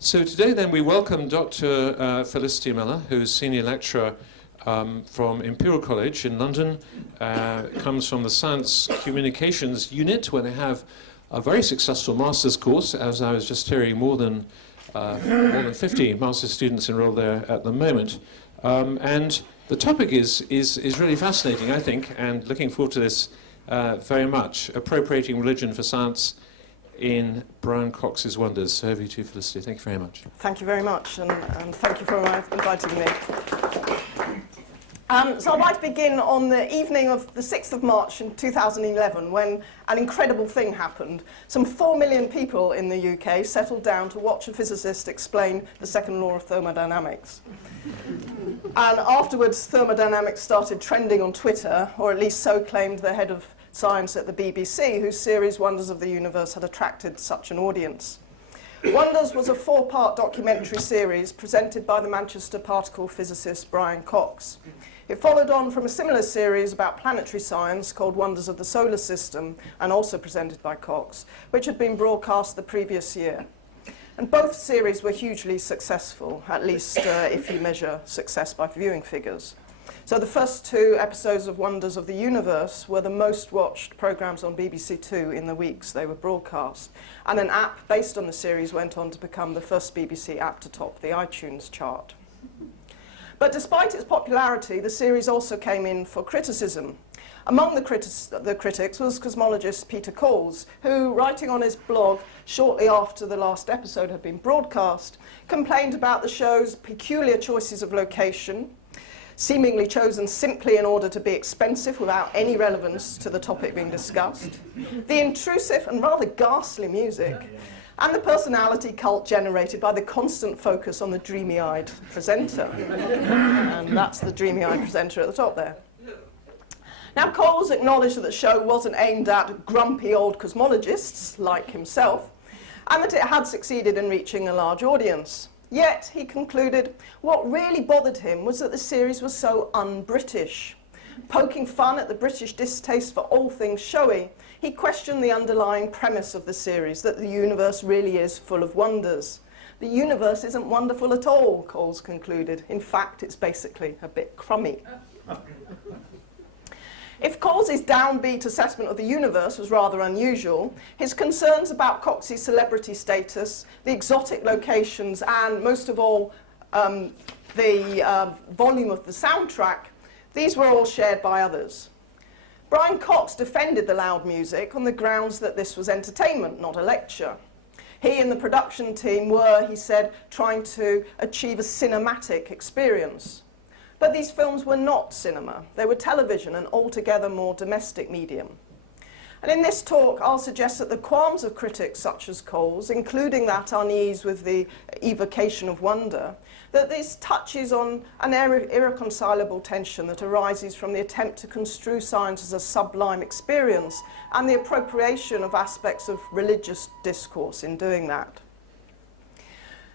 So today then we welcome Dr Felicity Mellor, who's Senior Lecturer from Imperial College in London, comes from the Science Communications Unit, where they have a very successful master's course, as I was just hearing, more than 50 master's students enrolled there at the moment. And the topic is really fascinating, I think, and looking forward to this very much, appropriating religion for science in Brian Cox's Wonders. So over to you, Felicity. Thank you very much. Thank you very much, and thank you for inviting me. So I'd like to begin on the evening of the 6th of March in 2011, when an incredible thing happened. Some 4 million people in the UK settled down to watch a physicist explain the second law of thermodynamics. And afterwards, thermodynamics started trending on Twitter, or at least so claimed the head of science at the BBC, whose series Wonders of the Universe had attracted such an audience. Wonders was a 4-part documentary series presented by the Manchester particle physicist Brian Cox. It followed on from a similar series about planetary science called Wonders of the Solar System, and also presented by Cox, which had been broadcast the previous year. And both series were hugely successful, at least if you measure success by viewing figures. So the first 2 episodes of Wonders of the Universe were the most watched programmes on BBC Two in the weeks they were broadcast. And an app based on the series went on to become the first BBC app to top the iTunes chart. But despite its popularity, the series also came in for criticism. Among the critics was cosmologist Peter Coles, who, writing on his blog shortly after the last episode had been broadcast, complained about the show's peculiar choices of location, seemingly chosen simply in order to be expensive without any relevance to the topic being discussed, the intrusive and rather ghastly music, and the personality cult generated by the constant focus on the dreamy-eyed presenter. And that's the dreamy-eyed presenter at the top there. Now, Coles acknowledged that the show wasn't aimed at grumpy old cosmologists like himself, and that it had succeeded in reaching a large audience. Yet, he concluded, what really bothered him was that the series was so un-British. Poking fun at the British distaste for all things showy, he questioned the underlying premise of the series, that the universe really is full of wonders. The universe isn't wonderful at all, Coles concluded. In fact, it's basically a bit crummy. If Coles's downbeat assessment of the universe was rather unusual, his concerns about Cox's celebrity status, the exotic locations, and most of all, the volume of the soundtrack, these were all shared by others. Brian Cox defended the loud music on the grounds that this was entertainment, not a lecture. He and the production team were, he said, trying to achieve a cinematic experience. But these films were not cinema. They were television, an altogether more domestic medium. And in this talk, I'll suggest that the qualms of critics such as Coles, including that unease with the evocation of wonder, that this touches on an irreconcilable tension that arises from the attempt to construe science as a sublime experience and the appropriation of aspects of religious discourse in doing that.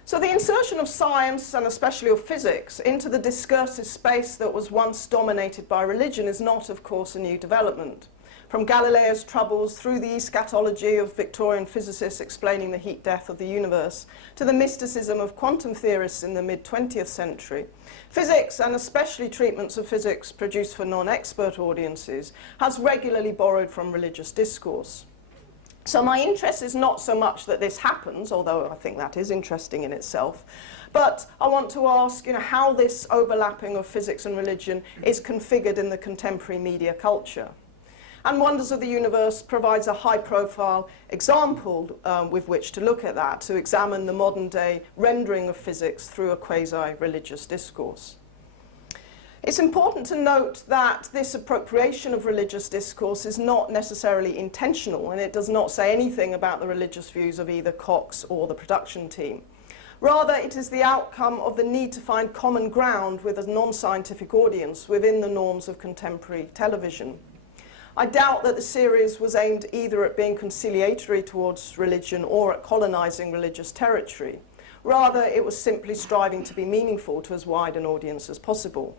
So the insertion of science, and especially of physics, into the discursive space that was once dominated by religion is not, of course, a new development. From Galileo's troubles through the eschatology of Victorian physicists explaining the heat death of the universe, to the mysticism of quantum theorists in the mid-20th century, physics, and especially treatments of physics produced for non-expert audiences, has regularly borrowed from religious discourse. So my interest is not so much that this happens, although I think that is interesting in itself, but I want to ask, how this overlapping of physics and religion is configured in the contemporary media culture. And Wonders of the Universe provides a high-profile example with which to look at that, to examine the modern-day rendering of physics through a quasi-religious discourse. It's important to note that this appropriation of religious discourse is not necessarily intentional, and it does not say anything about the religious views of either Cox or the production team. Rather, it is the outcome of the need to find common ground with a non-scientific audience within the norms of contemporary television. I doubt that the series was aimed either at being conciliatory towards religion or at colonizing religious territory. Rather, it was simply striving to be meaningful to as wide an audience as possible.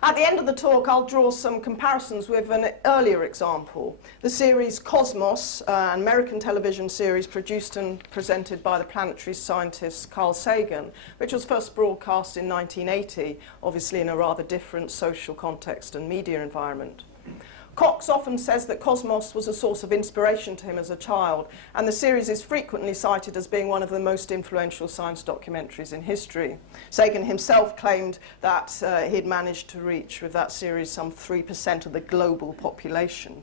At the end of the talk, I'll draw some comparisons with an earlier example, the series Cosmos, an American television series produced and presented by the planetary scientist Carl Sagan, which was first broadcast in 1980, obviously in a rather different social context and media environment. Cox often says that Cosmos was a source of inspiration to him as a child, and the series is frequently cited as being one of the most influential science documentaries in history. Sagan himself claimed that he'd managed to reach, with that series, some 3% of the global population,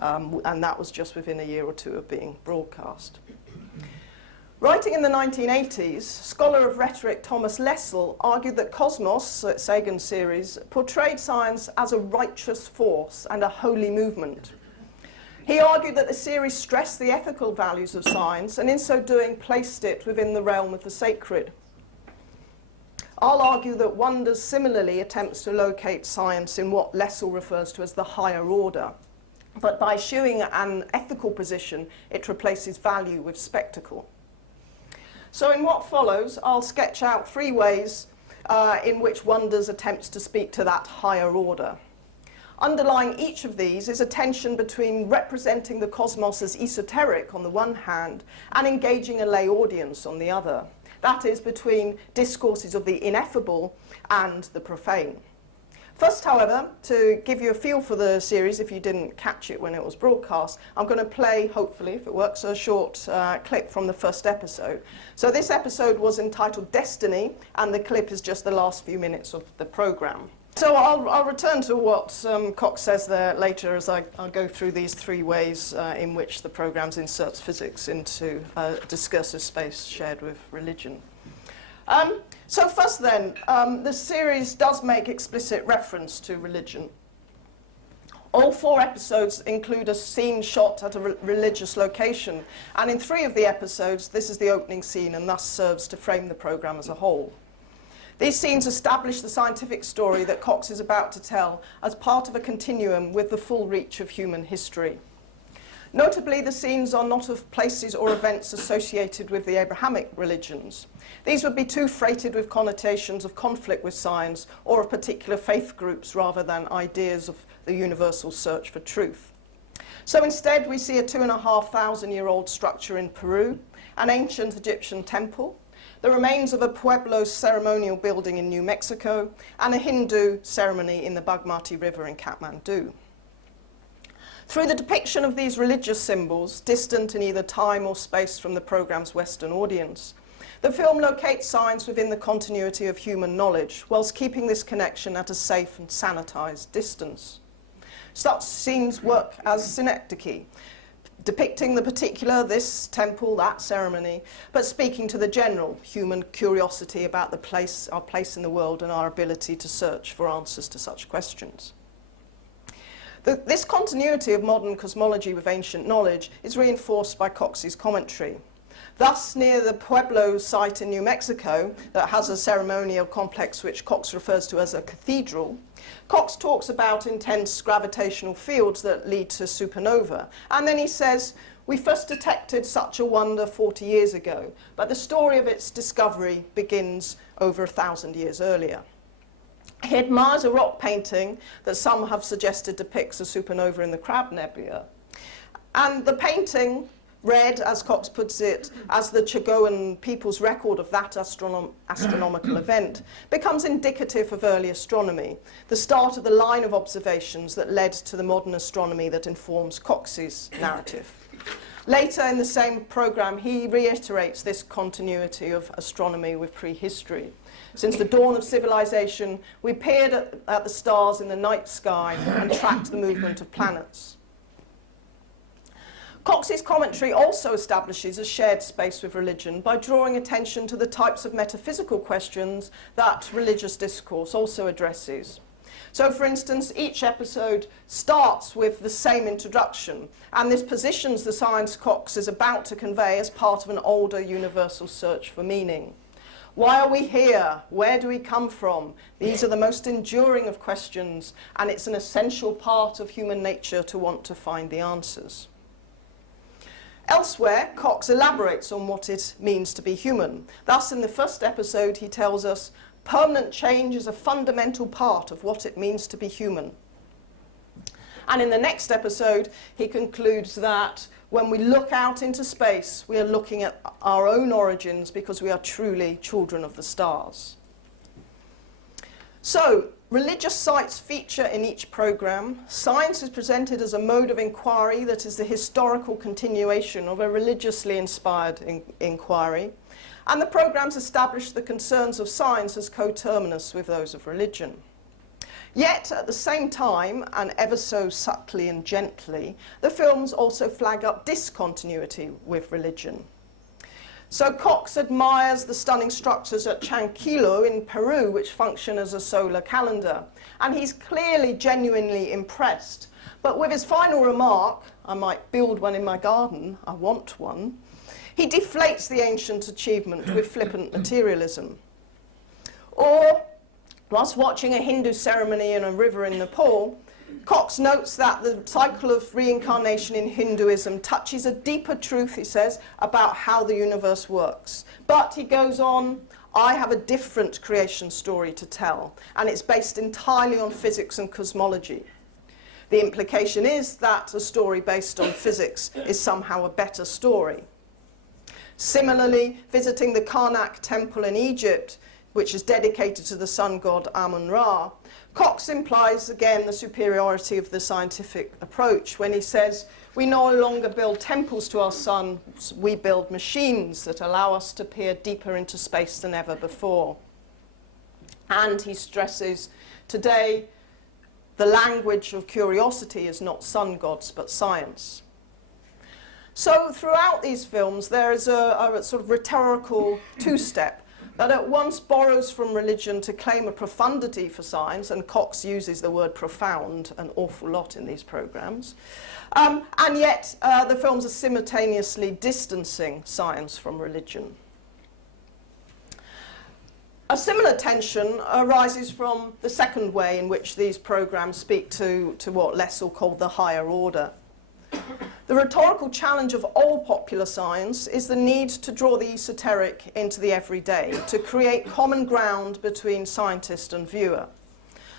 and that was just within a year or two of being broadcast. Writing in the 1980s, scholar of rhetoric Thomas Lessell argued that Cosmos, Sagan's series, portrayed science as a righteous force and a holy movement. He argued that the series stressed the ethical values of science and in so doing placed it within the realm of the sacred. I'll argue that Wonders similarly attempts to locate science in what Lessell refers to as the higher order, but by eschewing an ethical position, it replaces value with spectacle. So in what follows, I'll sketch out 3 ways in which Wonders attempts to speak to that higher order. Underlying each of these is a tension between representing the cosmos as esoteric on the one hand and engaging a lay audience on the other. That is, between discourses of the ineffable and the profane. First, however, to give you a feel for the series, if you didn't catch it when it was broadcast, I'm going to play, hopefully, if it works, a short clip from the first episode. So this episode was entitled Destiny, and the clip is just the last few minutes of the programme. So I'll return to what Cox says there later as I'll go through these 3 ways in which the programme inserts physics into discursive space shared with religion. So first then, the series does make explicit reference to religion. All 4 episodes include a scene shot at a religious location, and in 3 of the episodes, this is the opening scene and thus serves to frame the programme as a whole. These scenes establish the scientific story that Cox is about to tell as part of a continuum with the full reach of human history. Notably, the scenes are not of places or events associated with the Abrahamic religions. These would be too freighted with connotations of conflict with science or of particular faith groups rather than ideas of the universal search for truth. So instead, we see a 2,500-year-old structure in Peru, an ancient Egyptian temple, the remains of a Pueblo ceremonial building in New Mexico, and a Hindu ceremony in the Bagmati River in Kathmandu. Through the depiction of these religious symbols, distant in either time or space from the programme's Western audience, the film locates science within the continuity of human knowledge, whilst keeping this connection at a safe and sanitised distance. Such scenes work as synecdoche, depicting the particular, this temple, that ceremony, but speaking to the general human curiosity about our place in the world and our ability to search for answers to such questions. This continuity of modern cosmology with ancient knowledge is reinforced by Cox's commentary. Thus, near the Pueblo site in New Mexico, that has a ceremonial complex which Cox refers to as a cathedral, Cox talks about intense gravitational fields that lead to supernova. And then he says, "We first detected such a wonder 40 years ago, but the story of its discovery begins over 1,000 years earlier." He admires a rock painting that some have suggested depicts a supernova in the Crab Nebula. And the painting, read, as Cox puts it, as the Chagoan people's record of that astronomical event, becomes indicative of early astronomy, the start of the line of observations that led to the modern astronomy that informs Cox's narrative. Later in the same programme, he reiterates this continuity of astronomy with prehistory. Since the dawn of civilization, we peered at the stars in the night sky and tracked the movement of planets. Cox's commentary also establishes a shared space with religion by drawing attention to the types of metaphysical questions that religious discourse also addresses. So, for instance, each episode starts with the same introduction, and this positions the science Cox is about to convey as part of an older universal search for meaning. Why are we here? Where do we come from? These are the most enduring of questions, and it's an essential part of human nature to want to find the answers. Elsewhere, Cox elaborates on what it means to be human. Thus, in the first episode, he tells us, Permanent change is a fundamental part of what it means to be human. And in the next episode, he concludes that when we look out into space, we are looking at our own origins because we are truly children of the stars. So, religious sites feature in each program. Science is presented as a mode of inquiry that is the historical continuation of a religiously inspired inquiry. And the programs establish the concerns of science as coterminous with those of religion. Yet, at the same time, and ever so subtly and gently, the films also flag up discontinuity with religion. So Cox admires the stunning structures at Chanquillo in Peru, which function as a solar calendar. And he's clearly genuinely impressed. But with his final remark, "I might build one in my garden, I want one," he deflates the ancient achievement with flippant materialism. Or, whilst watching a Hindu ceremony in a river in Nepal, Cox notes that the cycle of reincarnation in Hinduism touches a deeper truth, he says, about how the universe works. But he goes on, "I have a different creation story to tell, and it's based entirely on physics and cosmology." The implication is that a story based on physics is somehow a better story. Similarly, visiting the Karnak temple in Egypt, which is dedicated to the sun god Amun-Ra, Cox implies again the superiority of the scientific approach when he says, "We no longer build temples to our sun, we build machines that allow us to peer deeper into space than ever before." And he stresses, today, the language of curiosity is not sun gods but science. So throughout these films, there is a sort of rhetorical two-step that at once borrows from religion to claim a profundity for science, and Cox uses the word profound an awful lot in these programs, and yet the films are simultaneously distancing science from religion. A similar tension arises from the second way in which these programs speak to what Lessell called the higher order. The rhetorical challenge of all popular science is the need to draw the esoteric into the everyday, to create common ground between scientist and viewer.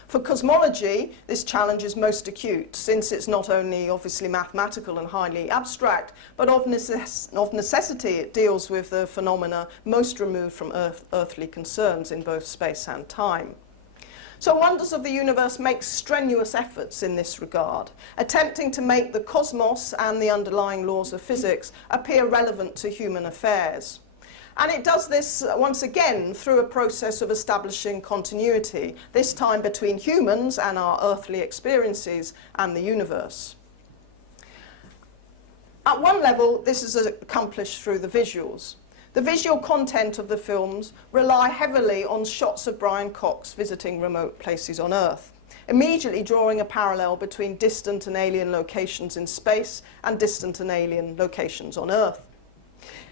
For cosmology, this challenge is most acute, since it's not only obviously mathematical and highly abstract, but of necessity it deals with the phenomena most removed from earthly concerns in both space and time. So Wonders of the Universe makes strenuous efforts in this regard, attempting to make the cosmos and the underlying laws of physics appear relevant to human affairs. And it does this once again through a process of establishing continuity, this time between humans and our earthly experiences and the universe. At one level, this is accomplished through the visuals. The visual content of the films rely heavily on shots of Brian Cox visiting remote places on Earth, immediately drawing a parallel between distant and alien locations in space and distant and alien locations on Earth.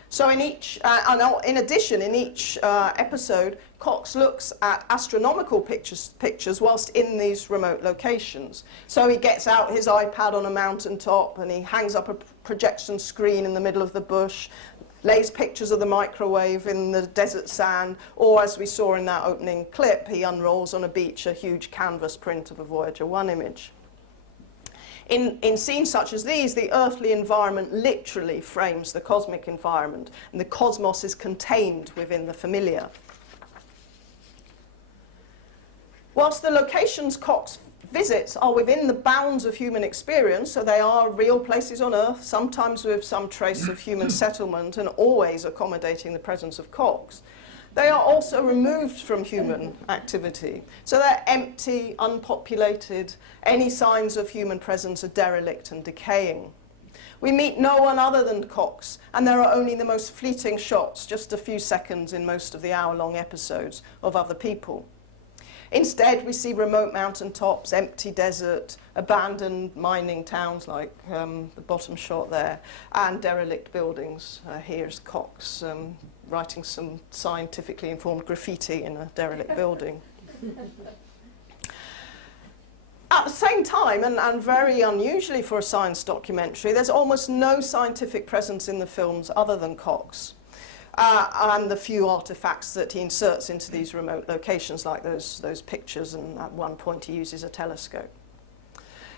So in addition, in each episode, Cox looks at astronomical pictures whilst in these remote locations. So he gets out his iPad on a mountaintop and he hangs up a projection screen in the middle of the bush, lays pictures of the microwave in the desert sand, or as we saw in that opening clip, he unrolls on a beach a huge canvas print of a Voyager 1 image. In scenes such as these, the earthly environment literally frames the cosmic environment, and the cosmos is contained within the familiar. Whilst the locations Cox visits are within the bounds of human experience, so they are real places on Earth, sometimes with some trace of human settlement and always accommodating the presence of Cox, they are also removed from human activity. So they're empty, unpopulated, any signs of human presence are derelict and decaying. We meet no one other than Cox, and there are only the most fleeting shots, just a few seconds in most of the hour-long episodes, of other people. Instead, we see remote mountaintops, empty desert, abandoned mining towns like the bottom shot there, and derelict buildings. Here's Cox writing some scientifically informed graffiti in a derelict building. At the same time, and very unusually for a science documentary, there's almost no scientific presence in the films other than Cox. and the few artifacts that he inserts into these remote locations, like those pictures, and at one point he uses a telescope.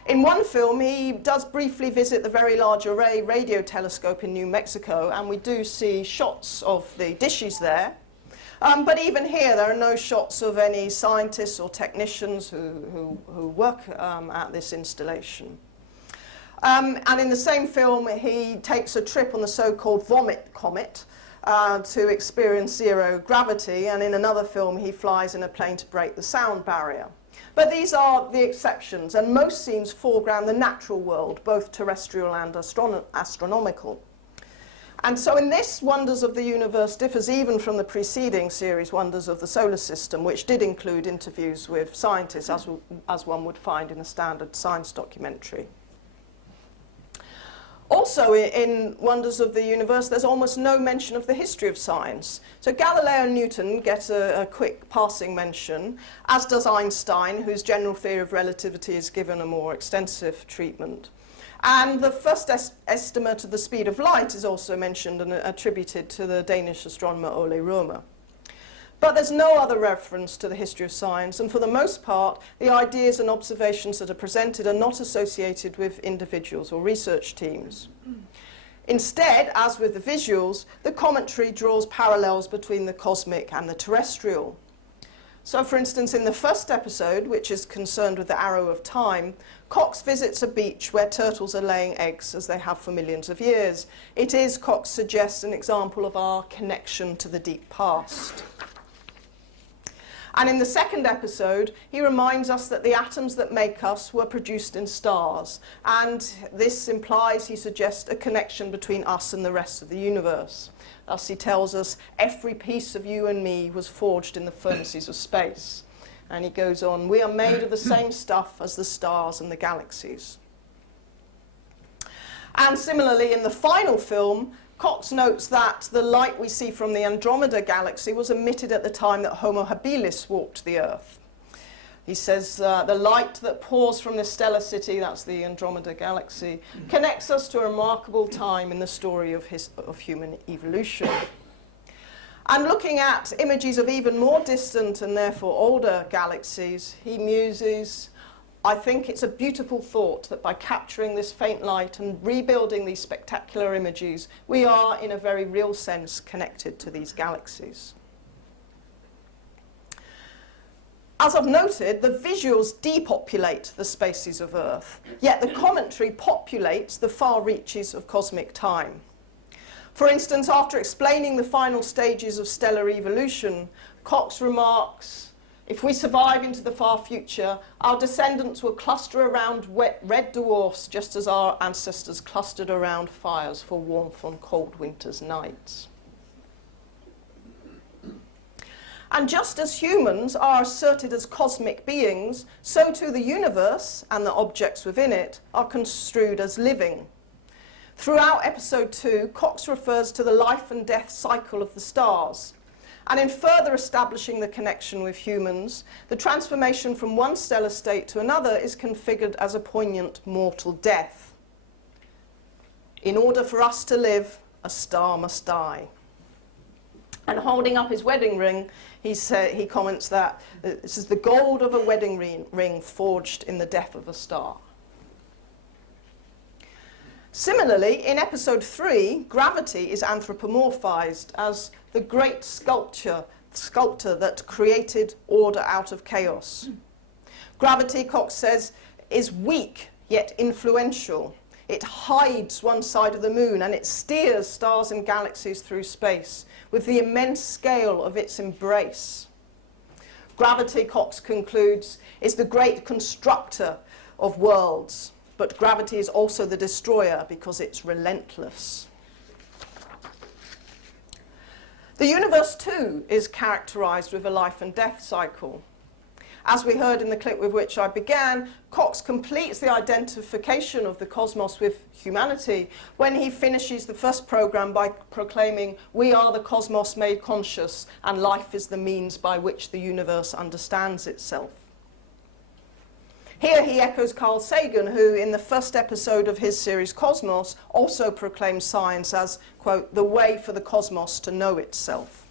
In one film, he does briefly visit the Very Large Array radio telescope in New Mexico, and we do see shots of the dishes there. But even here, there are no shots of any scientists or technicians who work at this installation. And in the same film, he takes a trip on the so-called Vomit Comet to experience zero gravity, and in another film, he flies in a plane to break the sound barrier. But these are the exceptions, and most scenes foreground the natural world, both terrestrial and astronomical. And so in this, Wonders of the Universe differs even from the preceding series, Wonders of the Solar System, which did include interviews with scientists, as one would find in a standard science documentary. Also, in Wonders of the Universe, there's almost no mention of the history of science. So Galileo and Newton get a quick passing mention, as does Einstein, whose general theory of relativity is given a more extensive treatment. And the first estimate of the speed of light is also mentioned and attributed to the Danish astronomer Ole Rømer. But there's no other reference to the history of science, and for the most part, the ideas and observations that are presented are not associated with individuals or research teams. Instead, as with the visuals, the commentary draws parallels between the cosmic and the terrestrial. So, for instance, in the first episode, which is concerned with the Arrow of Time, Cox visits a beach where turtles are laying eggs, as they have for millions of years. It is, Cox suggests, an example of our connection to the deep past. And in the second episode, he reminds us that the atoms that make us were produced in stars. And this implies, he suggests, a connection between us and the rest of the universe. Thus, he tells us, every piece of you and me was forged in the furnaces of space. And he goes on, we are made of the same stuff as the stars and the galaxies. And similarly, in the final film, Cox notes that the light we see from the Andromeda galaxy was emitted at the time that Homo habilis walked the Earth. He says the light that pours from the stellar city, that's the Andromeda galaxy, connects us to a remarkable time in the story of human evolution. And looking at images of even more distant and therefore older galaxies, he muses, I think it's a beautiful thought that by capturing this faint light and rebuilding these spectacular images, we are, in a very real sense, connected to these galaxies. As I've noted, the visuals depopulate the spaces of Earth, yet the commentary populates the far reaches of cosmic time. For instance, after explaining the final stages of stellar evolution, Cox remarks, if we survive into the far future, our descendants will cluster around red dwarfs just as our ancestors clustered around fires for warmth on cold winter's nights. And just as humans are asserted as cosmic beings, so too the universe and the objects within it are construed as living. Throughout episode 2, Cox refers to the life and death cycle of the stars. And in further establishing the connection with humans, the transformation from one stellar state to another is configured as a poignant mortal death. In order for us to live, a star must die. And holding up his wedding ring, he comments that this is the gold of a wedding ring forged in the death of a star. Similarly, in episode 3, gravity is anthropomorphized as the great sculptor that created order out of chaos. Gravity, Cox says, is weak yet influential. It hides one side of the moon and it steers stars and galaxies through space with the immense scale of its embrace. Gravity, Cox concludes, is the great constructor of worlds. But gravity is also the destroyer because it's relentless. The universe, too, is characterized with a life and death cycle. As we heard in the clip with which I began, Cox completes the identification of the cosmos with humanity when he finishes the first program by proclaiming, "We are the cosmos made conscious, and life is the means by which the universe understands itself." Here he echoes Carl Sagan, who in the first episode of his series Cosmos also proclaimed science as, quote, the way for the cosmos to know itself.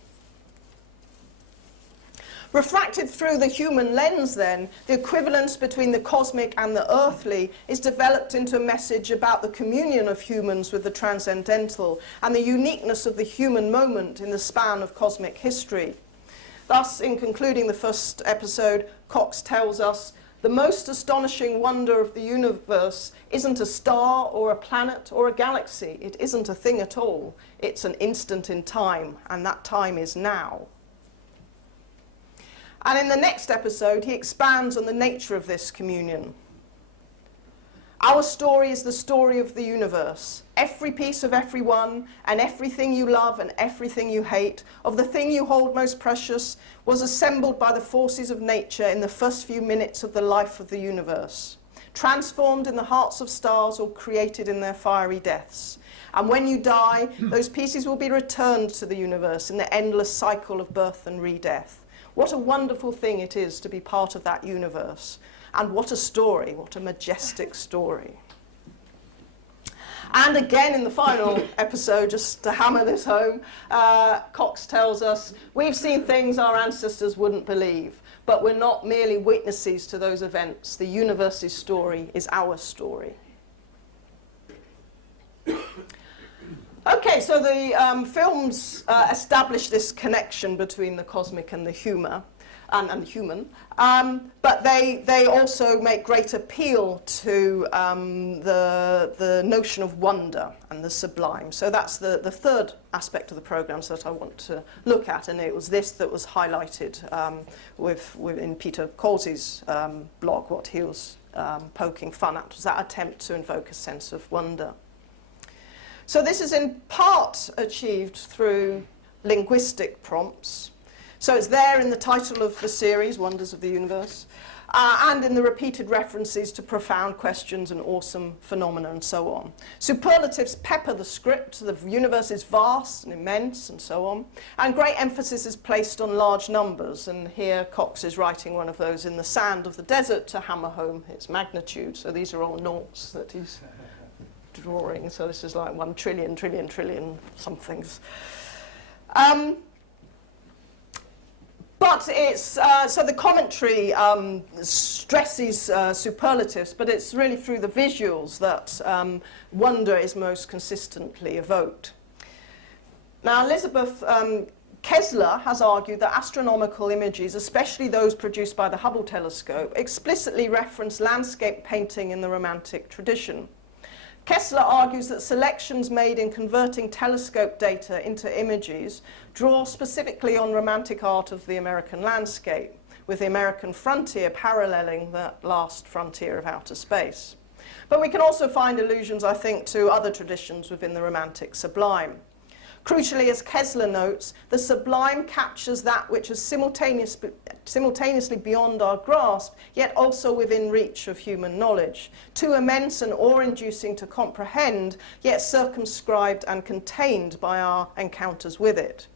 Refracted through the human lens, then, the equivalence between the cosmic and the earthly is developed into a message about the communion of humans with the transcendental and the uniqueness of the human moment in the span of cosmic history. Thus, in concluding the first episode, Cox tells us, the most astonishing wonder of the universe isn't a star or a planet or a galaxy. It isn't a thing at all. It's an instant in time, and that time is now. And in the next episode, he expands on the nature of this communion. Our story is the story of the universe. Every piece of everyone, and everything you love and everything you hate, of the thing you hold most precious, was assembled by the forces of nature in the first few minutes of the life of the universe, transformed in the hearts of stars or created in their fiery deaths. And when you die, those pieces will be returned to the universe in the endless cycle of birth and re-death. What a wonderful thing it is to be part of that universe. And what a story, what a majestic story. And again in the final episode, just to hammer this home, Cox tells us, we've seen things our ancestors wouldn't believe, but we're not merely witnesses to those events. The universe's story is our story. Okay, so the films establish this connection between the cosmic and the human, but they also make great appeal to the notion of wonder and the sublime. So that's the third aspect of the programs that I want to look at, and it was this that was highlighted in Peter Colsey's blog. What he was poking fun at was that attempt to invoke a sense of wonder. So this is in part achieved through linguistic prompts. So it's there in the title of the series, Wonders of the Universe, and in the repeated references to profound questions and awesome phenomena and so on. Superlatives pepper the script. The universe is vast and immense and so on. And great emphasis is placed on large numbers. And here Cox is writing one of those in the sand of the desert to hammer home its magnitude. So these are all noughts that he's drawing. So this is like 1 trillion, trillion somethings. But it's, so the commentary stresses superlatives, but it's really through the visuals that wonder is most consistently evoked. Now, Elizabeth Kessler has argued that astronomical images, especially those produced by the Hubble telescope, explicitly reference landscape painting in the Romantic tradition. Kessler argues that selections made in converting telescope data into images draw specifically on Romantic art of the American landscape, with the American frontier paralleling that last frontier of outer space. But we can also find allusions, I think, to other traditions within the Romantic sublime. Crucially, as Kessler notes, the sublime captures that which is simultaneously beyond our grasp, yet also within reach of human knowledge, too immense and awe-inducing to comprehend, yet circumscribed and contained by our encounters with it.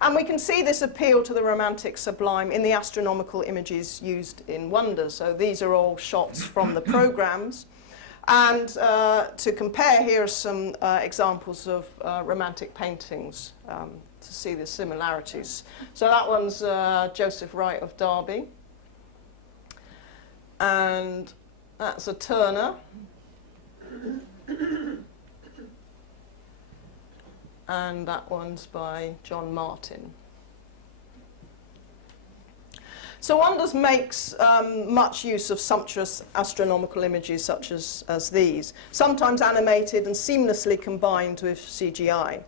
And we can see this appeal to the Romantic sublime in the astronomical images used in Wonder. So these are all shots from the programs. And to compare, here are some examples of Romantic paintings to see the similarities. So that one's Joseph Wright of Derby. And that's a Turner. And that one's by John Martin. So Wonders makes much use of sumptuous astronomical images such as these, sometimes animated and seamlessly combined with CGI.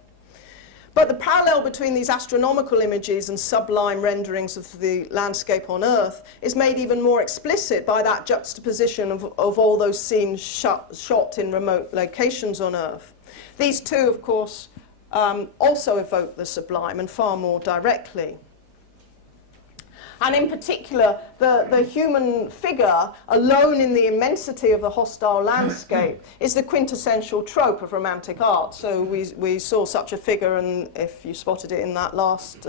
But the parallel between these astronomical images and sublime renderings of the landscape on Earth is made even more explicit by that juxtaposition of all those scenes shot in remote locations on Earth. These two, of course, also evoke the sublime and far more directly. And in particular, the human figure, alone in the immensity of the hostile landscape, is the quintessential trope of Romantic art. So we saw such a figure, and if you spotted it in that last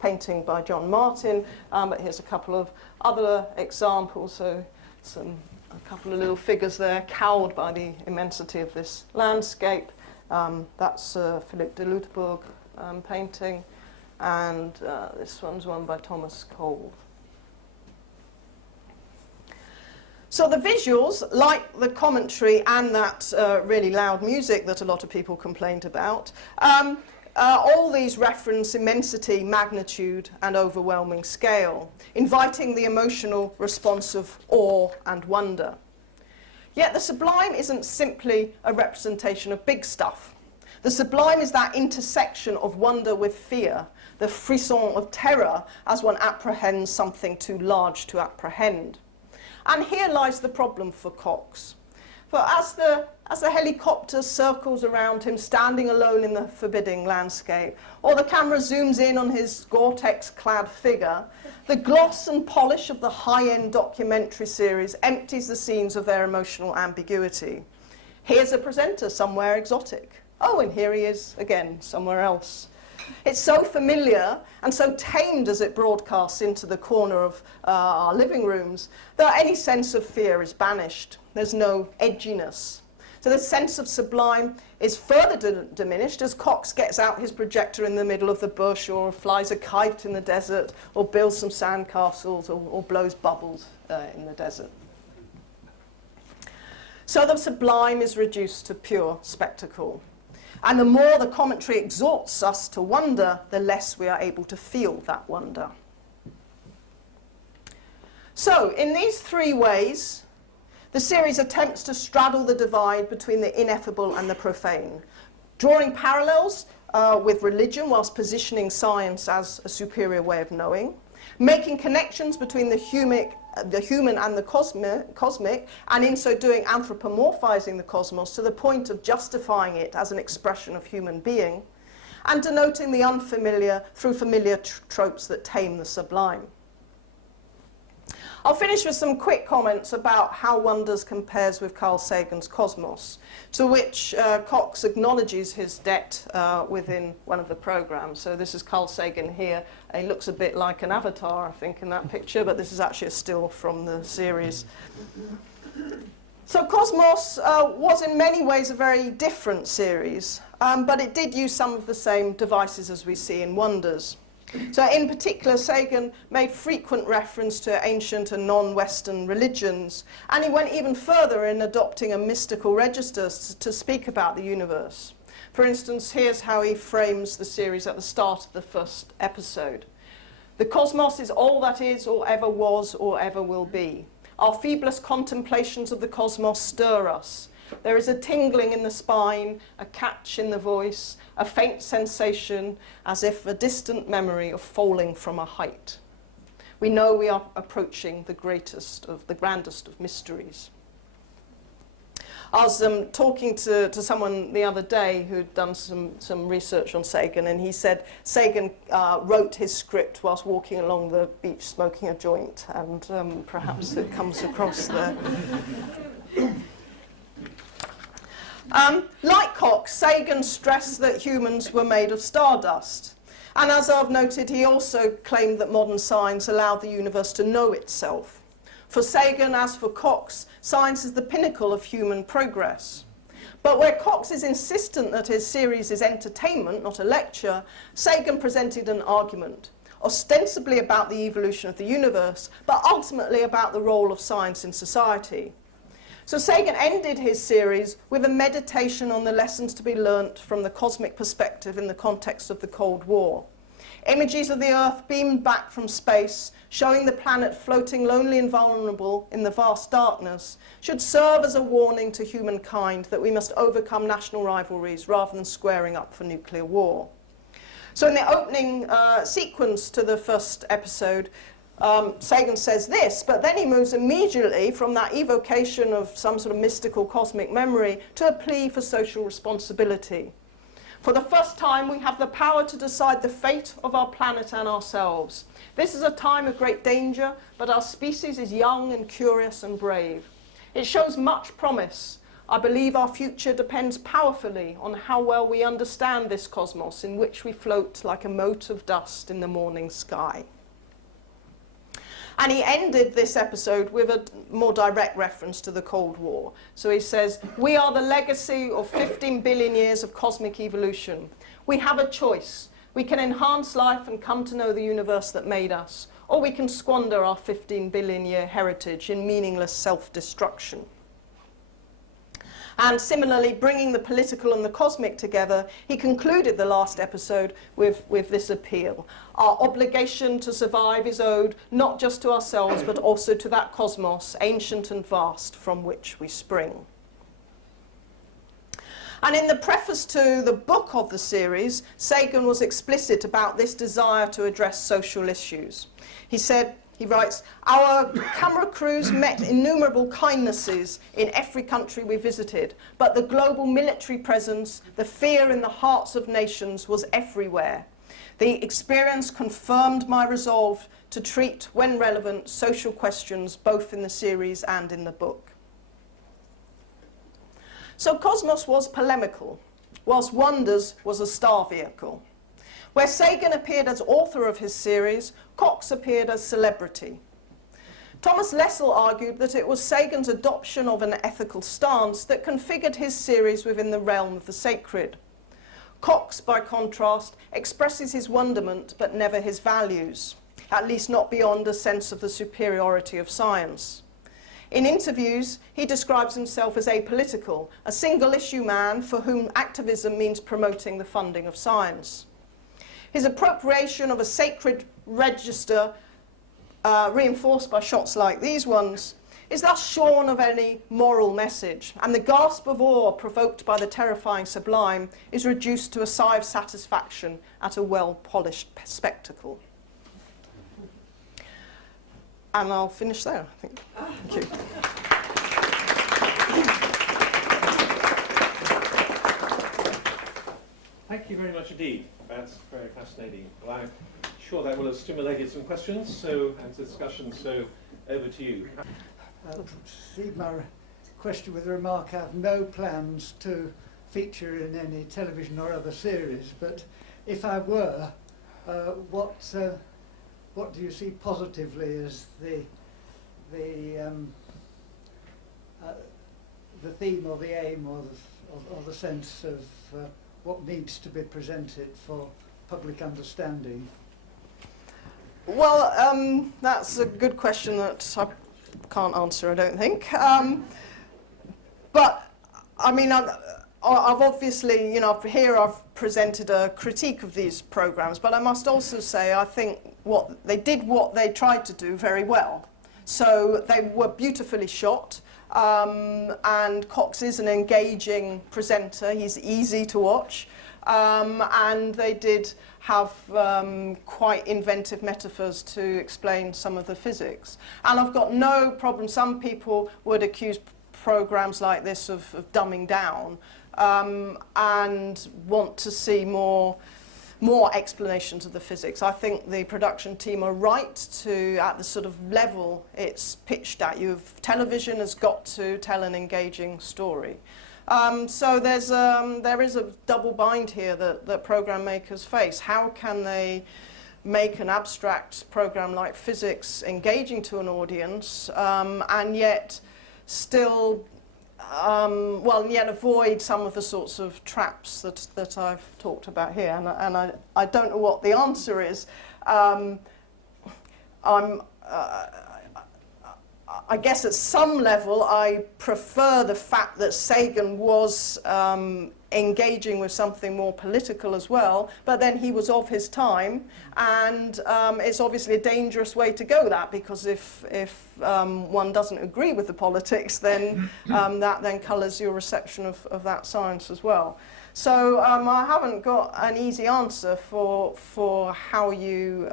painting by John Martin, but here's a couple of other examples. So A couple of little figures there, cowed by the immensity of this landscape. That's Philippe de Luteburg painting, and this one's one by Thomas Cole. So the visuals, like the commentary and that really loud music that a lot of people complained about, all these reference immensity, magnitude, and overwhelming scale, inviting the emotional response of awe and wonder. Yet the sublime isn't simply a representation of big stuff. The sublime is that intersection of wonder with fear, the frisson of terror as one apprehends something too large to apprehend. And here lies the problem for Cox. For as the helicopter circles around him, standing alone in the forbidding landscape, or the camera zooms in on his Gore-Tex-clad figure, the gloss and polish of the high-end documentary series empties the scenes of their emotional ambiguity. Here's a presenter somewhere exotic. Oh, and here he is again, somewhere else. It's so familiar and so tamed as it broadcasts into the corner of our living rooms that any sense of fear is banished. There's no edginess. So the sense of sublime is further diminished as Cox gets out his projector in the middle of the bush, or flies a kite in the desert, or builds some sandcastles, or blows bubbles in the desert. So the sublime is reduced to pure spectacle. And the more the commentary exhorts us to wonder, the less we are able to feel that wonder. So, in these three ways, the series attempts to straddle the divide between the ineffable and the profane, drawing parallels with religion whilst positioning science as a superior way of knowing, making connections between the human and the cosmic, and in so doing anthropomorphizing the cosmos to the point of justifying it as an expression of human being, and denoting the unfamiliar through familiar tropes that tame the sublime. I'll finish with some quick comments about how Wonders compares with Carl Sagan's Cosmos, to which Cox acknowledges his debt within one of the programs. So this is Carl Sagan here. He looks a bit like an avatar, I think, in that picture, but this is actually a still from the series. So Cosmos was in many ways a very different series, but it did use some of the same devices as we see in Wonders. So in particular, Sagan made frequent reference to ancient and non-Western religions, and he went even further in adopting a mystical register to speak about the universe. For instance, here's how he frames the series at the start of the first episode. The cosmos is all that is, or ever was, or ever will be. Our feeblest contemplations of the cosmos stir us. There is a tingling in the spine, a catch in the voice, a faint sensation, as if a distant memory of falling from a height. We know we are approaching the grandest of mysteries. I was talking to someone the other day who'd done some research on Sagan, and he said Sagan wrote his script whilst walking along the beach smoking a joint, and perhaps it comes across there. Like Cox, Sagan stressed that humans were made of stardust. And as I've noted, he also claimed that modern science allowed the universe to know itself. For Sagan, as for Cox, science is the pinnacle of human progress. But where Cox is insistent that his series is entertainment, not a lecture, Sagan presented an argument, ostensibly about the evolution of the universe, but ultimately about the role of science in society. So Sagan ended his series with a meditation on the lessons to be learnt from the cosmic perspective in the context of the Cold War. Images of the Earth beamed back from space, showing the planet floating lonely and vulnerable in the vast darkness, should serve as a warning to humankind that we must overcome national rivalries rather than squaring up for nuclear war. So in the opening sequence to the first episode, Sagan says this, but then he moves immediately from that evocation of some sort of mystical cosmic memory to a plea for social responsibility. For the first time, we have the power to decide the fate of our planet and ourselves. This is a time of great danger, but our species is young and curious and brave. It shows much promise. I believe our future depends powerfully on how well we understand this cosmos in which we float like a mote of dust in the morning sky. And he ended this episode with a more direct reference to the Cold War. So he says, "We are the legacy of 15 billion years of cosmic evolution. We have a choice. We can enhance life and come to know the universe that made us, or we can squander our 15 billion year heritage in meaningless self-destruction." And similarly, bringing the political and the cosmic together, he concluded the last episode with this appeal. Our obligation to survive is owed not just to ourselves, but also to that cosmos, ancient and vast, from which we spring. And in the preface to the book of the series, Sagan was explicit about this desire to address social issues. He writes, "Our camera crews met innumerable kindnesses in every country we visited, but the global military presence, the fear in the hearts of nations was everywhere. The experience confirmed my resolve to treat, when relevant, social questions both in the series and in the book." So Cosmos was polemical, whilst Wonders was a star vehicle. Where Sagan appeared as author of his series, Cox appeared as celebrity. Thomas Lessel argued that it was Sagan's adoption of an ethical stance that configured his series within the realm of the sacred. Cox, by contrast, expresses his wonderment but never his values, at least not beyond a sense of the superiority of science. In interviews, he describes himself as apolitical, a single-issue man for whom activism means promoting the funding of science. His appropriation of a sacred register, reinforced by shots like these ones, is thus shorn of any moral message, and the gasp of awe provoked by the terrifying sublime is reduced to a sigh of satisfaction at a well-polished spectacle. And I'll finish there, I think. Thank you. Thank you very much indeed. That's very fascinating. Well, I'm sure that will have stimulated some questions and discussion, so over to you. I'll proceed my question with a remark. I have no plans to feature in any television or other series, but if I were, what do you see positively as the theme or the aim or the sense of what needs to be presented for public understanding? Well, that's a good question that I can't answer, I don't think. But, I mean, I've obviously, you know, here I've presented a critique of these programs, but I must also say I think what they tried to do very well. So they were beautifully shot, and Cox is an engaging presenter. He's easy to watch, and they did have quite inventive metaphors to explain some of the physics. And I've got no problem. Some people would accuse programs like this of dumbing down, and want to see more explanations of the physics. I think the production team are right to, at the sort of level it's pitched at. Television has got to tell an engaging story. So there is a double bind here that program makers face. How can they make an abstract program like physics engaging to an audience, and yet still yet avoid some of the sorts of traps that I've talked about here, and I don't know what the answer is. I guess at some level I prefer the fact that Sagan was engaging with something more political as well, but then he was of his time, and it's obviously a dangerous way to go, that, because if one doesn't agree with the politics, then that then colours your reception of that science as well. So I haven't got an easy answer for how you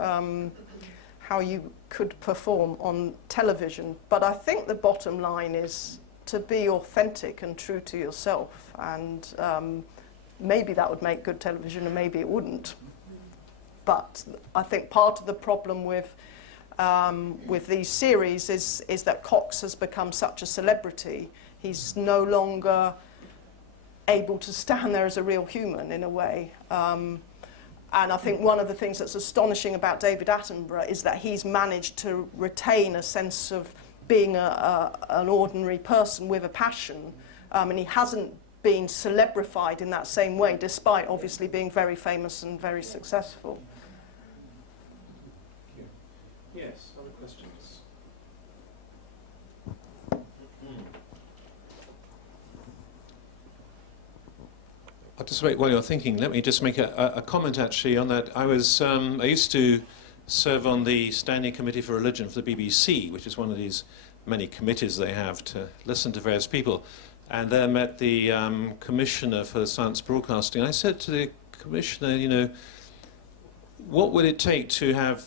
could perform on television, but I think the bottom line is to be authentic and true to yourself, and maybe that would make good television and maybe it wouldn't. But I think part of the problem with these series is that Cox has become such a celebrity. He's no longer able to stand there as a real human in a way. And I think one of the things that's astonishing about David Attenborough is that he's managed to retain a sense of being an ordinary person with a passion, and he hasn't been celebrified in that same way, despite obviously being very famous and very successful. Yes, other questions? I'll just wait while you're thinking. Let me just make a comment actually on that. I used to serve on the Standing Committee for Religion for the BBC, which is one of these many committees they have to listen to various people. And there met the Commissioner for Science Broadcasting. I said to the Commissioner, you know, what would it take to have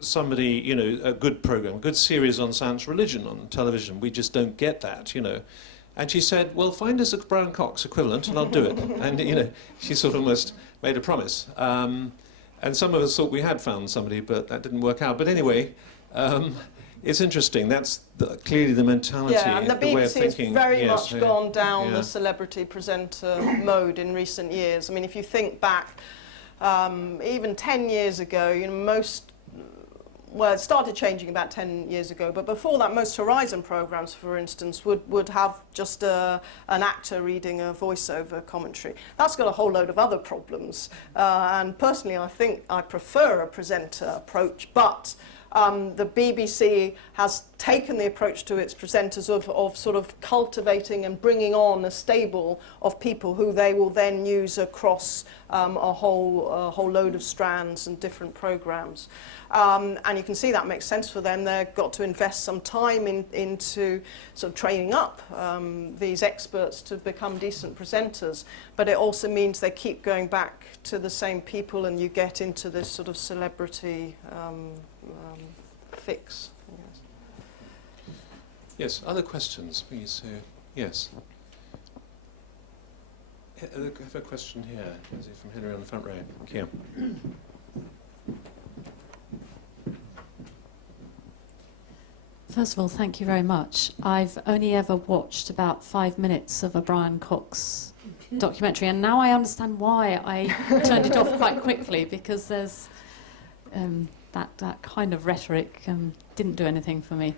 somebody, you know, a good program, a good series on science religion on television? We just don't get that, you know. And she said, well, find us a Brian Cox equivalent and I'll do it. And, you know, she sort of almost made a promise. And some of us thought we had found somebody, but that didn't work out. But anyway, it's interesting. That's clearly the mentality, yeah, and the way of BBC thinking. has very Yes, much gone down yeah. the celebrity presenter mode in recent years. I mean, if you think back, even 10 years ago, you know, well, it started changing about 10 years ago, but before that, most Horizon programs, for instance, would have just an actor reading a voiceover commentary. That's got a whole load of other problems. And personally, I think I prefer a presenter approach, but the BBC has taken the approach to its presenters of sort of cultivating and bringing on a stable of people who they will then use across a whole load of strands and different programs. And you can see that makes sense for them. They've got to invest some time into sort of training up these experts to become decent presenters. But it also means they keep going back to the same people and you get into this sort of celebrity fix. Yes, other questions, please? Yes. I have a question here. Is it from Henry on the front row? Here. First of all, thank you very much. I've only ever watched about 5 minutes of a Brian Cox documentary, and now I understand why I turned it off quite quickly, because there's that kind of rhetoric didn't do anything for me.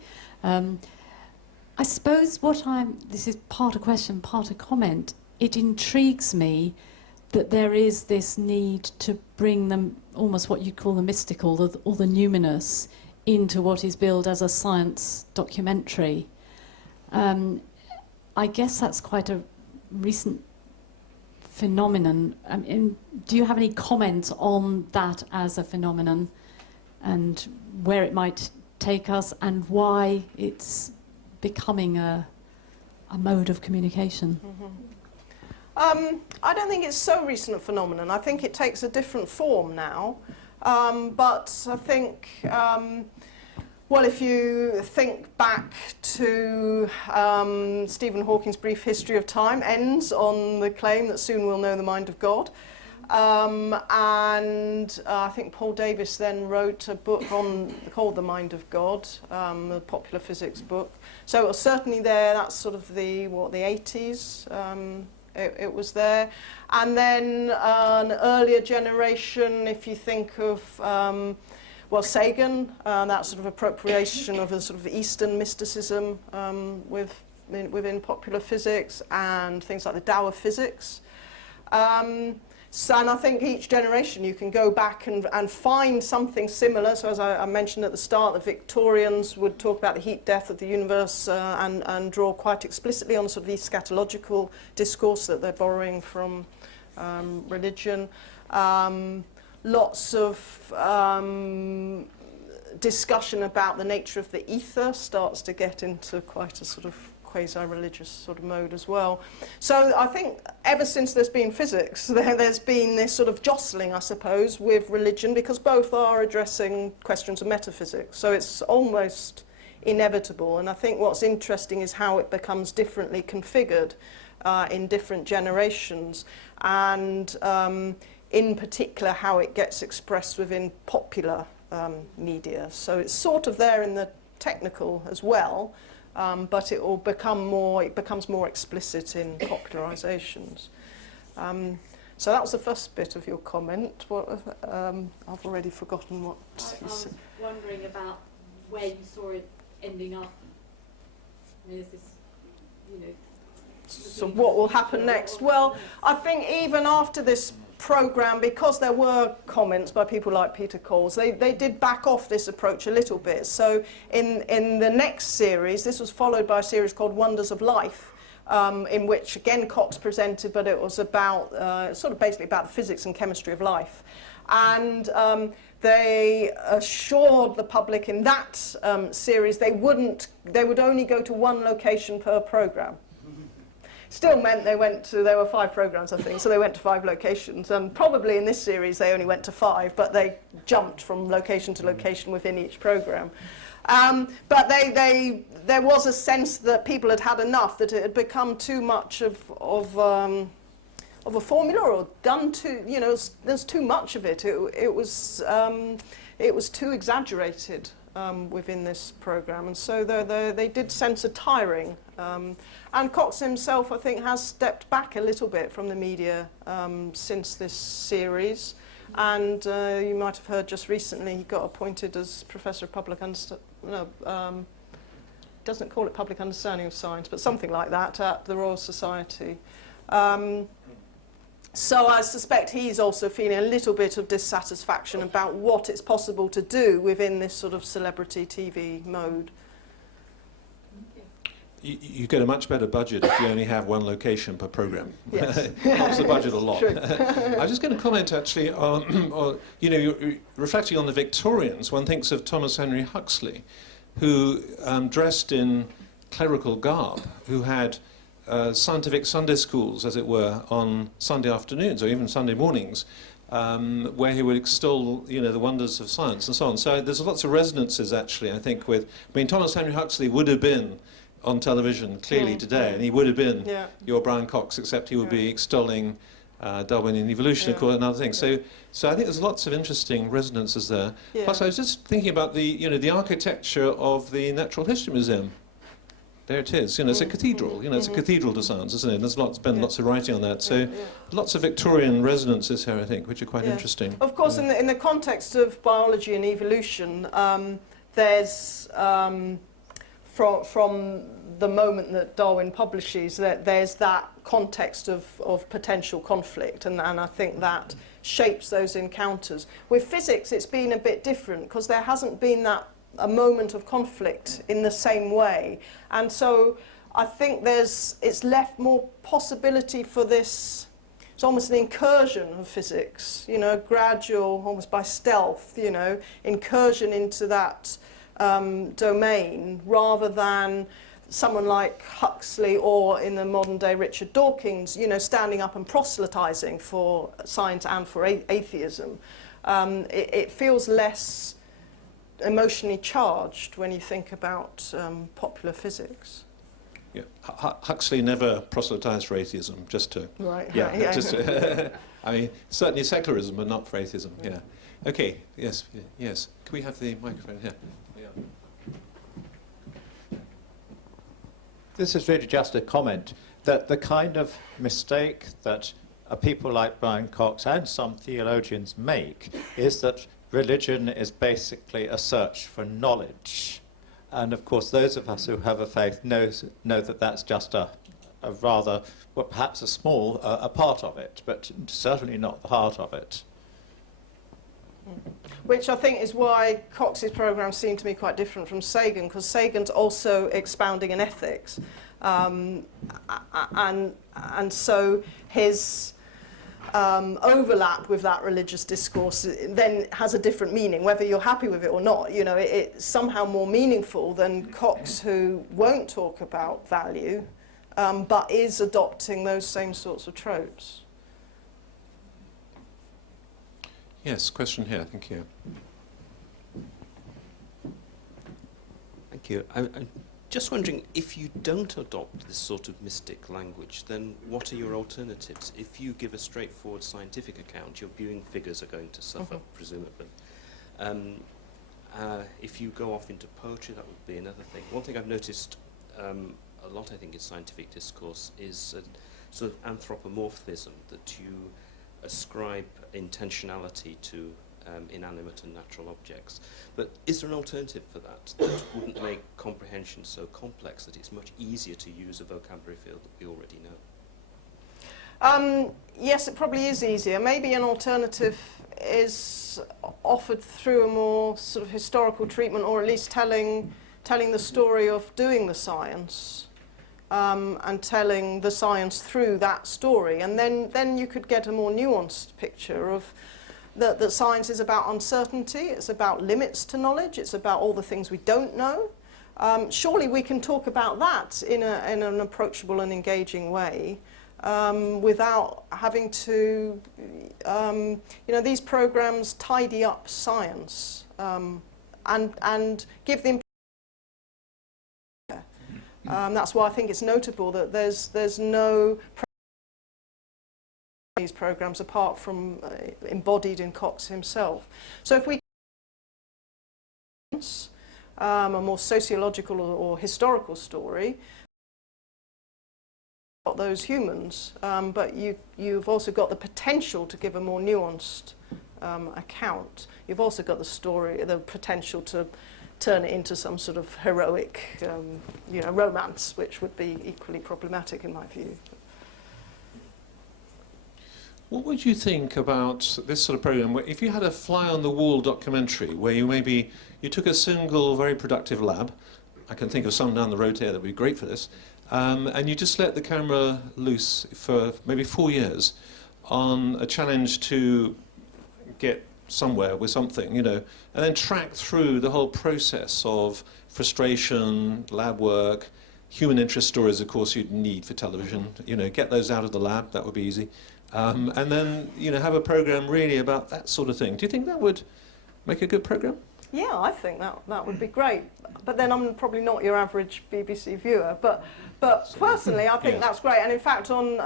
I suppose this is part a question, part a comment. It intrigues me that there is this need to bring them, almost what you call the mystical, or the numinous, into what is billed as a science documentary. I guess that's quite a recent phenomenon. Do you have any comment on that as a phenomenon and where it might take us and why it's becoming a mode of communication? Mm-hmm. I don't think it's so recent a phenomenon. I think it takes a different form now. But I think, well, if you think back to Stephen Hawking's brief history of time, ends on the claim that soon we'll know the mind of God. And I think Paul Davies then wrote a book called The Mind of God, a popular physics book. So it was certainly there, that's sort of the 80s. It was there. And then an earlier generation, if you think of, well, Sagan, that sort of appropriation of a sort of Eastern mysticism within popular physics, and things like the Tao of physics. And I think each generation you can go back and find something similar. So as I mentioned at the start, the Victorians would talk about the heat death of the universe and draw quite explicitly on sort of eschatological discourse that they're borrowing from religion. Lots of discussion about the nature of the ether starts to get into quite a sort of quasi-religious sort of mode as well. So I think ever since there's been physics, there's been this sort of jostling, I suppose, with religion, because both are addressing questions of metaphysics. So it's almost inevitable. And I think what's interesting is how it becomes differently configured in different generations, and in particular how it gets expressed within popular media. So it's sort of there in the technical as well, but it becomes more explicit in popularizations. So that was the first bit of your comment. What, I've already forgotten what I you was said. wondering about where you saw it ending up. Is this, you know... So what will happen next? Well, I think even after this programme, because there were comments by people like Peter Coles, they did back off this approach a little bit. So in the next series, this was followed by a series called Wonders of Life, in which again Cox presented, but it was about sort of basically about the physics and chemistry of life. And they assured the public in that series they would only go to one location per programme. Still meant there were 5 programmes, I think, so they went to 5 locations. And probably in this series they only went to 5, but they jumped from location to location within each programme. But there was a sense that people had had enough, that it had become too much of a formula, or done too, you know, there's too much of it. It was too exaggerated within this programme, and so they did sense a tiring. And Cox himself, I think, has stepped back a little bit from the media since this series. And you might have heard just recently he got appointed as Professor of Public Understanding, doesn't call it Public Understanding of Science, but something like that at the Royal Society. So I suspect he's also feeling a little bit of dissatisfaction about what it's possible to do within this sort of celebrity TV mode. You get a much better budget if you only have one location per programme. Yes. Helps the budget a lot. True. I was just going to comment actually on, you know, you're reflecting on the Victorians. One thinks of Thomas Henry Huxley, who dressed in clerical garb, who had scientific Sunday schools, as it were, on Sunday afternoons or even Sunday mornings, where he would extol, you know, the wonders of science and so on. So there's lots of resonances actually, I think, with. I mean, Thomas Henry Huxley would have been on television clearly today, and he would have been your Brian Cox, except he would be extolling Darwinian evolution, of course, and other things. So I think there's lots of interesting resonances there. Plus, I was just thinking about the, you know, the architecture of the Natural History Museum. There it is. You know, it's a cathedral. You know, it's a cathedral to science, isn't it? There's been lots of writing on that. So lots of Victorian resonances here, I think, which are quite interesting. Of course, in the context of biology and evolution, there's from the moment that Darwin publishes, there's that context of potential conflict, and I think that shapes those encounters. With physics, it's been a bit different, because there hasn't been a moment of conflict in the same way, and so I think it's left more possibility for this. It's almost an incursion of physics, you know, gradual, almost by stealth, you know, incursion into that domain, rather than someone like Huxley or, in the modern day, Richard Dawkins, you know, standing up and proselytizing for science and for atheism. It feels less emotionally charged when you think about popular physics. Yeah. Huxley never proselytized for atheism, just to... Right. Yeah, just I mean, certainly secularism, but not for atheism, yeah. Okay, yes. Can we have the microphone here? This is really just a comment that the kind of mistake that people like Brian Cox and some theologians make is that religion is basically a search for knowledge. And of course, those of us who have a faith know that that's just a rather, well, perhaps a small a part of it, but certainly not the heart of it. Which I think is why Cox's programme seemed to me quite different from Sagan, because Sagan's also expounding in ethics, and so his overlap with that religious discourse then has a different meaning, whether you're happy with it or not. You know, it's somehow more meaningful than Cox, who won't talk about value, but is adopting those same sorts of tropes. Yes, question here, thank you. Thank you. I'm just wondering, if you don't adopt this sort of mystic language, then what are your alternatives? If you give a straightforward scientific account, your viewing figures are going to suffer, presumably. If you go off into poetry, that would be another thing. One thing I've noticed a lot, I think, in scientific discourse is sort of anthropomorphism, that you ascribe intentionality to inanimate and natural objects. But is there an alternative for that that wouldn't make comprehension so complex that it's much easier to use a vocabulary field that we already know? Yes, it probably is easier. Maybe an alternative is offered through a more sort of historical treatment, or at least telling the story of doing the science, and telling the science through that story. And then you could get a more nuanced picture of that science is about uncertainty, it's about limits to knowledge, it's about all the things we don't know. Surely we can talk about that in an approachable and engaging way, without having to, these programs tidy up science, and give the that's why I think it's notable that there's no these programs apart from embodied in Cox himself. So if we a more sociological or historical story about those humans, but you've also got the potential to give a more nuanced account. You've also got the potential to turn it into some sort of heroic, romance, which would be equally problematic in my view. What would you think about this sort of program, where if you had a fly-on-the-wall documentary where you took a single very productive lab, I can think of some down the road here that would be great for this, and you just let the camera loose for maybe 4 years on a challenge to get somewhere with something, and then track through the whole process of frustration, lab work, human interest stories, of course, you'd need for television, get those out of the lab, that would be easy. And then, have a program really about that sort of thing. Do you think that would make a good program? Yeah, I think that would be great. But then I'm probably not your average BBC viewer. But personally, I think that's great. And in fact, so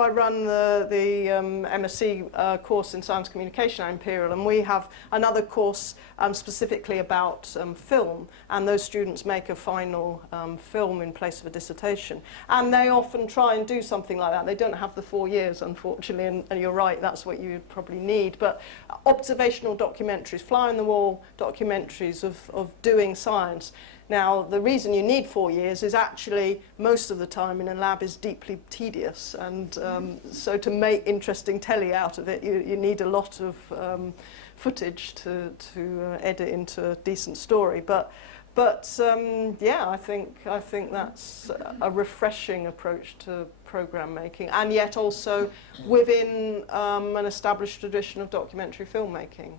I run the MSc course in Science Communication at Imperial, and we have another course specifically about film. And those students make a final film in place of a dissertation. And they often try and do something like that. They don't have the 4 years, unfortunately, and you're right, that's what you probably need. But observational documentaries, fly-on-the-wall documentaries of doing science. Now, the reason you need 4 years is actually most of the time in a lab is deeply tedious, and so to make interesting telly out of it, you need a lot of footage to edit into a decent story. But yeah, I think that's a refreshing approach to program making, and yet also within an established tradition of documentary filmmaking.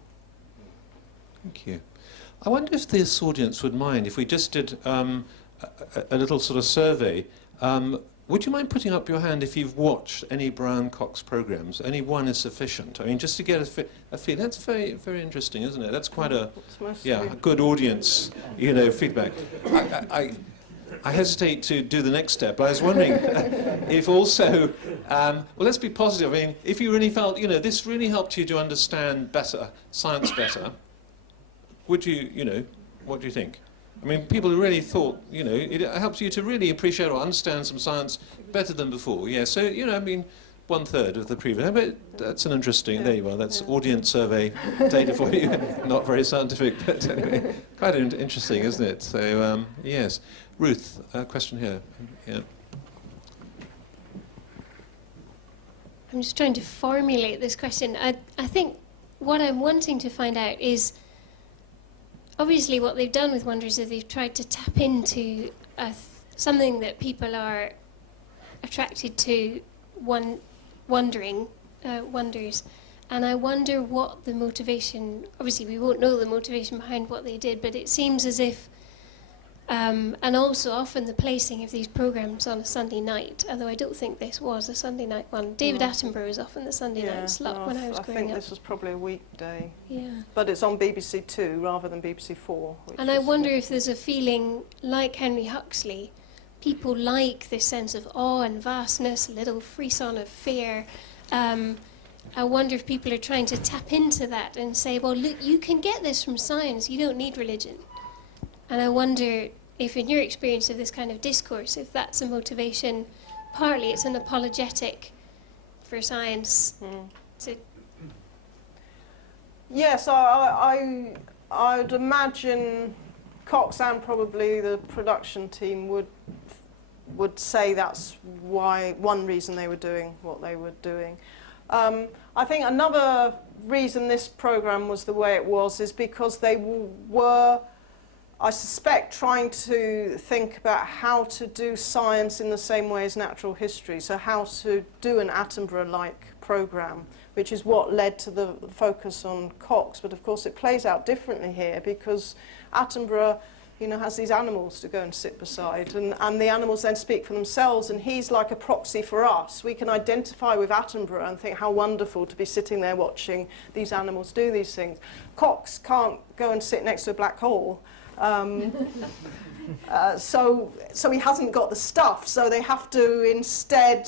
Thank you. I wonder if this audience would mind if we just did a little sort of survey. Would you mind putting up your hand if you've watched any Brian Cox programs? Any one is sufficient. I mean, just to get a feel. That's very, very interesting, isn't it? That's quite a good audience, feedback. I hesitate to do the next step, but I was wondering if also, well, let's be positive. I mean, if you really felt, this really helped you to understand science better, would you, what do you think? I mean, people who really thought, it helps you to really appreciate or understand some science better than before. Yeah, so, I mean, 1/3 of the previous. But that's an interesting, there you are, that's audience survey data for you. Not very scientific, but anyway, quite interesting, isn't it? So, yes. Ruth, a question here. Yeah. I'm just trying to formulate this question. I think what I'm wanting to find out is, obviously what they've done with Wonders is they've tried to tap into something that people are attracted to, wonders. And I wonder what the motivation, obviously we won't know the motivation behind what they did, but it seems as if, and also often the placing of these programs on a Sunday night, although I don't think this was a Sunday night one. David Attenborough was often the Sunday night slot when I was growing up. I think this was probably a weekday. Yeah. But it's on BBC 2 rather than BBC 4. And I wonder if there's a feeling, like Henry Huxley, people like this sense of awe and vastness, a little frisson of fear. I wonder if people are trying to tap into that and say, well, look, you can get this from science, you don't need religion. And I wonder if in your experience of this kind of discourse, if that's a motivation, partly it's an apologetic for science to... Yes, I'd imagine Cox and probably the production team would say that's one reason they were doing what they were doing. I think another reason this program was the way it was is because they were, I suspect, trying to think about how to do science in the same way as natural history, so how to do an Attenborough-like program, which is what led to the focus on Cox. But of course it plays out differently here because Attenborough, you know, has these animals to go and sit beside, and the animals then speak for themselves, and he's like a proxy for us. We can identify with Attenborough and think how wonderful to be sitting there watching these animals do these things. Cox can't go and sit next to a black hole. So he hasn't got the stuff, so they have to instead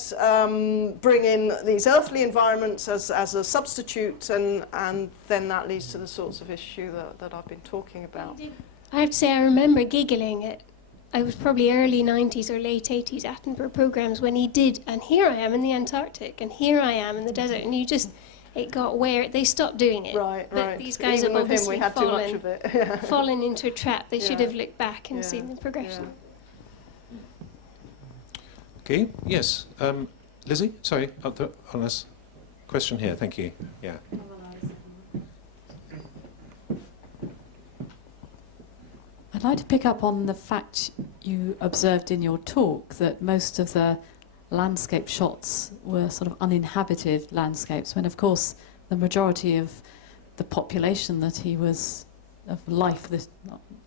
bring in these earthly environments as a substitute, and then that leads to the sorts of issue that I've been talking about. I have to say I remember giggling at, I was probably early 90s or late 80s Attenborough programs when he did, and here I am in the Antarctic, and here I am in the desert, and you just, it got where they stopped doing it. Right, but right. These guys Even have with him, obviously we had too much of it. Yeah. fallen into a trap. They should Yeah. have looked back and Yeah. seen the progression. Okay, yes. Lizzie, sorry, on this question here, thank you. Yeah. I'd like to pick up on the fact you observed in your talk that most of the landscape shots were sort of uninhabited landscapes, when of course the majority of the population that he was, of life, this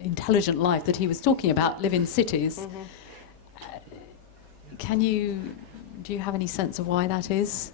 intelligent life that he was talking about, live in cities. Mm-hmm. Do you have any sense of why that is?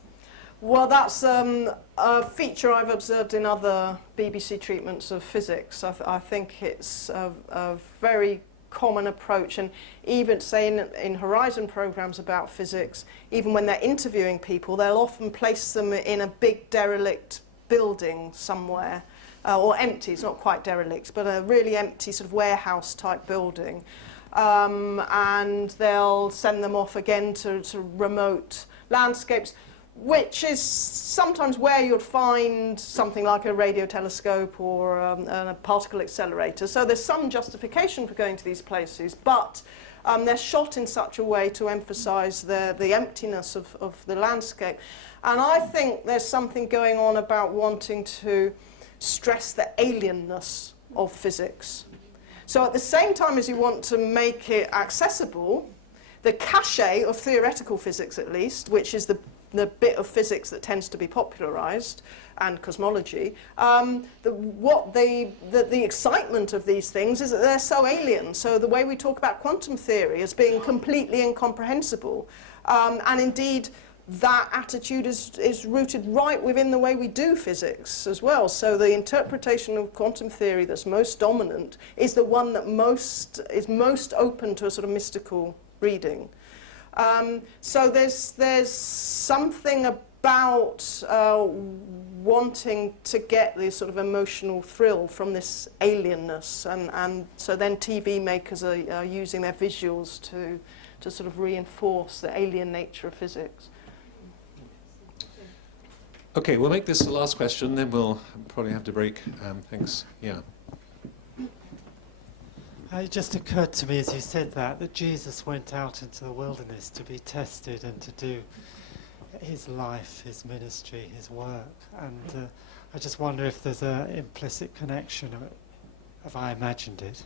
Well, that's a feature I've observed in other BBC treatments of physics. I think it's a very common approach, and even say in Horizon programs about physics, even when they're interviewing people, they'll often place them in a big derelict building somewhere, or empty, it's not quite derelict, but a really empty sort of warehouse type building. And they'll send them off again to remote landscapes, which is sometimes where you'd find something like a radio telescope or a particle accelerator. So there's some justification for going to these places, but they're shot in such a way to emphasize the emptiness of the landscape. And I think there's something going on about wanting to stress the alienness of physics. So at the same time as you want to make it accessible, the cachet of theoretical physics at least, which is the bit of physics that tends to be popularized, and cosmology, the excitement of these things is that they're so alien. So the way we talk about quantum theory as being completely incomprehensible, and indeed that attitude is rooted right within the way we do physics as well. So the interpretation of quantum theory that's most dominant is the one that is most open to a sort of mystical reading. So there's something about wanting to get this sort of emotional thrill from this alienness, and so then TV makers are using their visuals to sort of reinforce the alien nature of physics. Okay, we'll make this the last question, then we'll probably have to break. Thanks. Yeah. It just occurred to me as you said that Jesus went out into the wilderness to be tested and to do his life, his ministry, his work. And I just wonder if there's an implicit connection, have I imagined it?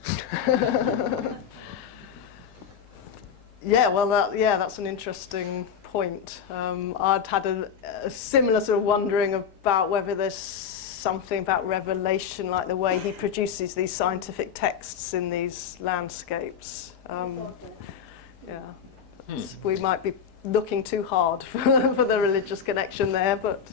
Yeah, well, that's an interesting point. I'd had a similar sort of wondering about whether there's something about revelation, like the way he produces these scientific texts in these landscapes. We might be looking too hard for the religious connection there, but...